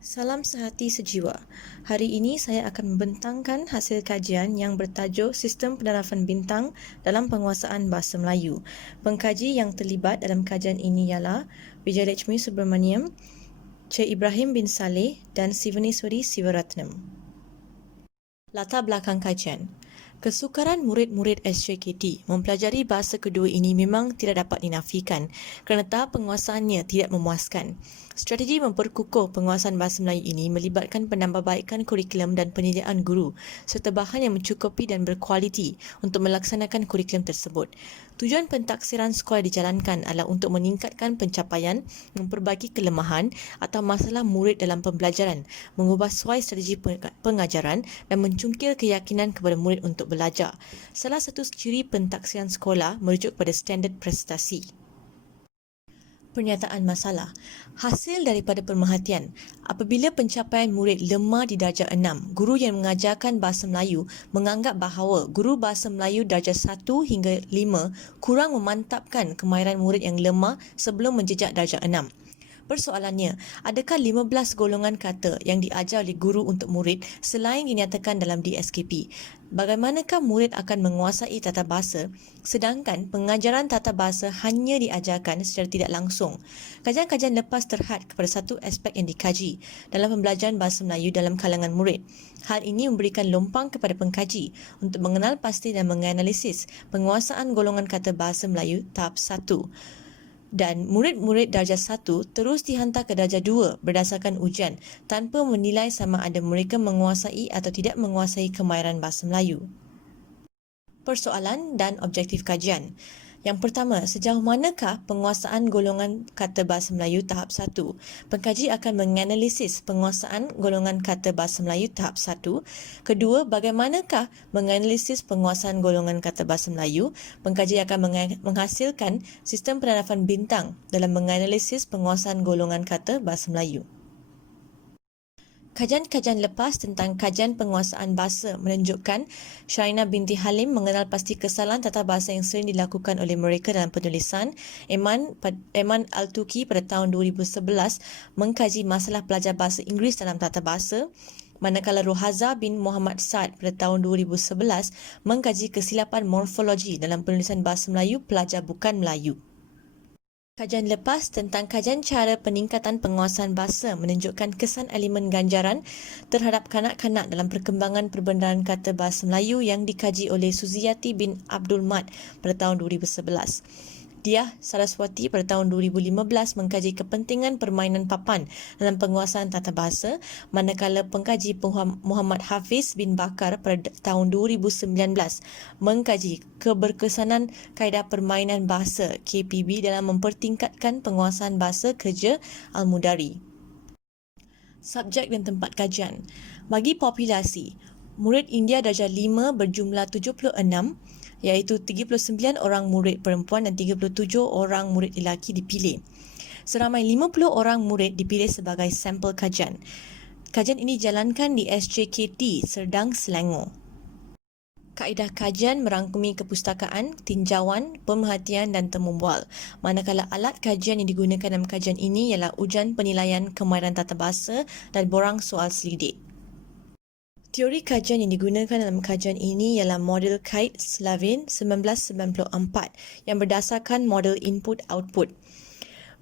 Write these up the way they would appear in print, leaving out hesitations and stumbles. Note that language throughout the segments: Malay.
Salam sehati sejiwa. Hari ini saya akan membentangkan hasil kajian yang bertajuk Sistem Penerapan Bintang dalam Penguasaan Bahasa Melayu. Pengkaji yang terlibat dalam kajian ini ialah Wijayalakshmi Subramaniam, Cik Ibrahim bin Saleh dan Sivaneswari Sivaratnam. Latar belakang kajian. Kesukaran murid-murid SJKT mempelajari bahasa kedua ini memang tidak dapat dinafikan kerana tahap penguasaannya tidak memuaskan. Strategi memperkukuh penguasaan bahasa Melayu ini melibatkan penambahbaikan kurikulum dan penyediaan guru serta bahan yang mencukupi dan berkualiti untuk melaksanakan kurikulum tersebut. Tujuan pentaksiran sekolah dijalankan adalah untuk meningkatkan pencapaian, memperbaiki kelemahan atau masalah murid dalam pembelajaran, mengubah suai strategi pengajaran dan mencungkil keyakinan kepada murid untuk belajar. Salah satu ciri pentaksiran sekolah merujuk pada standard prestasi. Pernyataan masalah. Hasil daripada pemerhatian, apabila pencapaian murid lemah di darjah 6, guru yang mengajarkan bahasa Melayu menganggap bahawa guru bahasa Melayu darjah 1 hingga 5 kurang memantapkan kemahiran murid yang lemah sebelum menjejak darjah 6. Persoalannya, adakah 15 golongan kata yang diajar oleh guru untuk murid selain dinyatakan dalam DSKP? Bagaimanakah murid akan menguasai tata bahasa sedangkan pengajaran tata bahasa hanya diajarkan secara tidak langsung? Kajian-kajian lepas terhad kepada satu aspek yang dikaji dalam pembelajaran bahasa Melayu dalam kalangan murid. Hal ini memberikan lompang kepada pengkaji untuk mengenal pasti dan menganalisis penguasaan golongan kata bahasa Melayu tahap 1. Dan murid-murid darjah 1 terus dihantar ke darjah 2 berdasarkan ujian tanpa menilai sama ada mereka menguasai atau tidak menguasai kemahiran bahasa Melayu. Persoalan dan objektif kajian. Yang pertama, sejauh manakah penguasaan golongan kata bahasa Melayu tahap 1? Pengkaji akan menganalisis penguasaan golongan kata bahasa Melayu tahap 1. Kedua, bagaimanakah menganalisis penguasaan golongan kata bahasa Melayu? Pengkaji akan menghasilkan sistem penerapan bintang dalam menganalisis penguasaan golongan kata bahasa Melayu. Kajian-kajian lepas tentang kajian penguasaan bahasa menunjukkan Syaina binti Halim mengenal pasti kesalahan tata bahasa yang sering dilakukan oleh mereka dalam penulisan. Eman Al-Tuki pada tahun 2011 mengkaji masalah pelajar bahasa Inggeris dalam tata bahasa. Manakala Rohaza bin Muhammad Saad pada tahun 2011 mengkaji kesilapan morfologi dalam penulisan bahasa Melayu pelajar bukan Melayu. Kajian lepas tentang kajian cara peningkatan penguasaan bahasa menunjukkan kesan elemen ganjaran terhadap kanak-kanak dalam perkembangan perbendaharaan kata bahasa Melayu yang dikaji oleh Suziyati bin Abdul Mat pada tahun 2011. Diah Saraswati pada tahun 2015 mengkaji kepentingan permainan papan dalam penguasaan tata bahasa, manakala pengkaji Muhammad Hafiz bin Bakar pada tahun 2019 mengkaji keberkesanan kaedah permainan bahasa KPB dalam mempertingkatkan penguasaan bahasa kerja Al-Mudari. Subjek dan tempat kajian. Bagi populasi, murid India darjah 5 berjumlah 76, iaitu 39 orang murid perempuan dan 37 orang murid lelaki dipilih. Seramai 50 orang murid dipilih sebagai sampel kajian. Kajian ini dijalankan di SJKT Serdang, Selangor. Kaedah kajian merangkumi kepustakaan, tinjauan, pemerhatian dan temu bual. Manakala alat kajian yang digunakan dalam kajian ini ialah ujian penilaian kemahiran tata bahasa dan borang soal selidik. Teori kajian yang digunakan dalam kajian ini ialah model Kite-Slavin 1994 yang berdasarkan model input-output.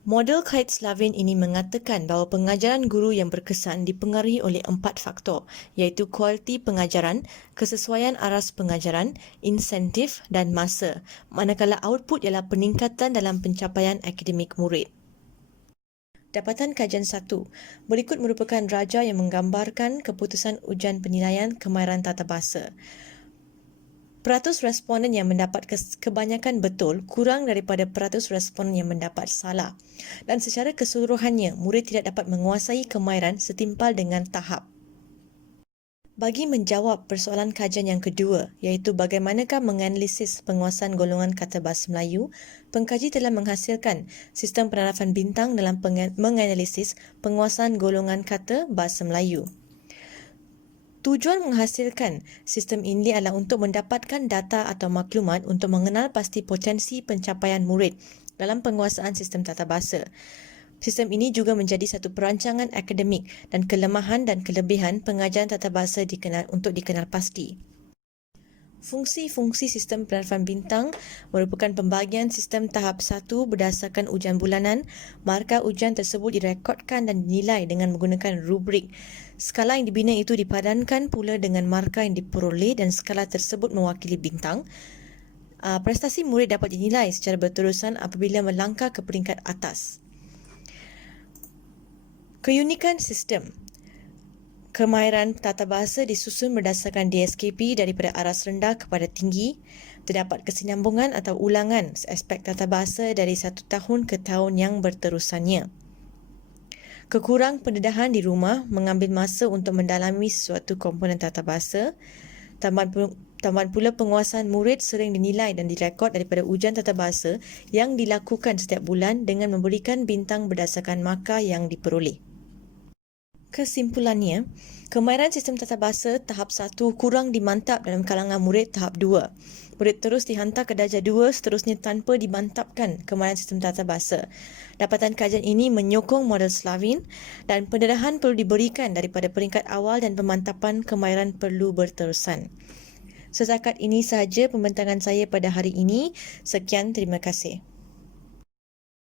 Model Kite-Slavin ini mengatakan bahawa pengajaran guru yang berkesan dipengaruhi oleh 4 faktor, iaitu kualiti pengajaran, kesesuaian aras pengajaran, insentif dan masa, manakala output ialah peningkatan dalam pencapaian akademik murid. Dapatan kajian 1. Berikut merupakan raja yang menggambarkan keputusan ujian penilaian kemahiran tata bahasa. Peratus responden yang mendapat kebanyakan betul kurang daripada peratus responden yang mendapat salah. Dan secara keseluruhannya, murid tidak dapat menguasai kemahiran setimpal dengan tahap. Bagi menjawab persoalan kajian yang kedua, iaitu bagaimanakah menganalisis penguasaan golongan kata bahasa Melayu, pengkaji telah menghasilkan sistem penerapan bintang dalam menganalisis penguasaan golongan kata bahasa Melayu. Tujuan menghasilkan sistem ini adalah untuk mendapatkan data atau maklumat untuk mengenal pasti potensi pencapaian murid dalam penguasaan sistem tata bahasa. Sistem ini juga menjadi satu perancangan akademik dan kelemahan dan kelebihan pengajaran tata bahasa untuk dikenal pasti. Fungsi-fungsi sistem penarifan bintang merupakan pembahagian sistem tahap 1 berdasarkan ujian bulanan. Markah ujian tersebut direkodkan dan dinilai dengan menggunakan rubrik. Skala yang dibina itu dipadankan pula dengan markah yang diperoleh dan skala tersebut mewakili bintang. Prestasi murid dapat dinilai secara berterusan apabila melangkah ke peringkat atas. Keunikan sistem kemahiran tata bahasa disusun berdasarkan DSKP daripada aras rendah kepada tinggi. Terdapat kesinambungan atau ulangan aspek tata bahasa dari satu tahun ke tahun yang berterusannya. Kekurang pendedahan di rumah mengambil masa untuk mendalami sesuatu komponen tata bahasa. Tambahan pula penguasaan murid sering dinilai dan direkod daripada ujian tata bahasa yang dilakukan setiap bulan dengan memberikan bintang berdasarkan markah yang diperoleh. Kesimpulannya, kemahiran sistem tata bahasa tahap 1 kurang dimantap dalam kalangan murid tahap 2. Murid terus dihantar ke darjah 2 seterusnya tanpa dimantapkan kemahiran sistem tata bahasa. Dapatan kajian ini menyokong model Slavin dan pendedahan perlu diberikan daripada peringkat awal dan pemantapan kemahiran perlu berterusan. Setakat ini sahaja pembentangan saya pada hari ini. Sekian, terima kasih.